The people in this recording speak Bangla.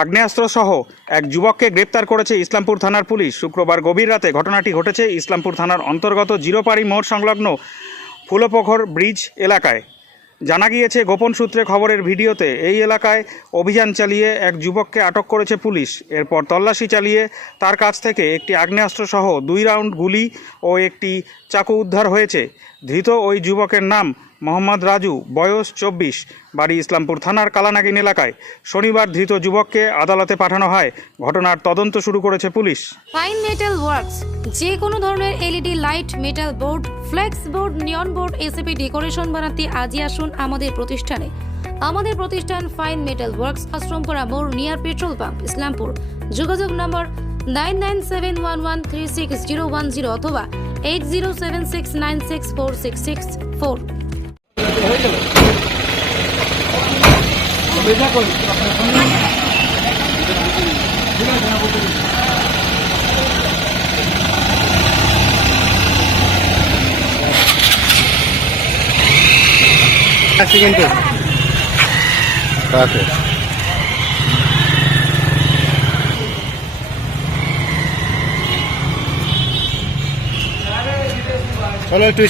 আগ্নেয়াস্ত্রসহ এক যুবককে গ্রেপ্তার করেছে ইসলামপুর থানার পুলিশ। শুক্রবার গভীর রাতে ঘটনাটি ঘটেছে ইসলামপুর থানার অন্তর্গত জিরোপাড়ি মোড় সংলগ্ন ফুলপোখর ব্রিজ এলাকায়। জানা গিয়েছে, গোপন সূত্রে খবরের ভিডিওতে এই এলাকায় অভিযান চালিয়ে এক যুবককে আটক করেছে পুলিশ। এরপর তল্লাশি চালিয়ে তার কাছ থেকে একটি আগ্নেয়াস্ত্রসহ দুই রাউন্ড গুলি ও একটি চাকু উদ্ধার হয়েছে। ধৃত ওই যুবকের নাম মোহাম্মদ রাজু, বয়স চব্বিশ, বাড়ি ইসলামপুর থানার কালানাগিন এলাকায়। শনিবার ধৃত যুবককে আদালতে পাঠানো হয়। ঘটনার তদন্ত শুরু করেছে পুলিশ। ফাইন মেটাল ওয়ার্কস যে কোনো ধরনের LED light metal board flex board neon board ACP decoration বানাতে আজই আসুন আমাদের প্রতিষ্ঠানে। আমাদের প্রতিষ্ঠান ফাইন মেটাল ওয়ার্কস আশ্রমপুরা মোড় নিয়ার পেট্রোল পাম্প ইসলামপুর। যোগাযোগ number nine nine seven one one three six zero one zero অথবা eight zero seven six nine six four six six four আছে কিন্তু আছে চলো একটু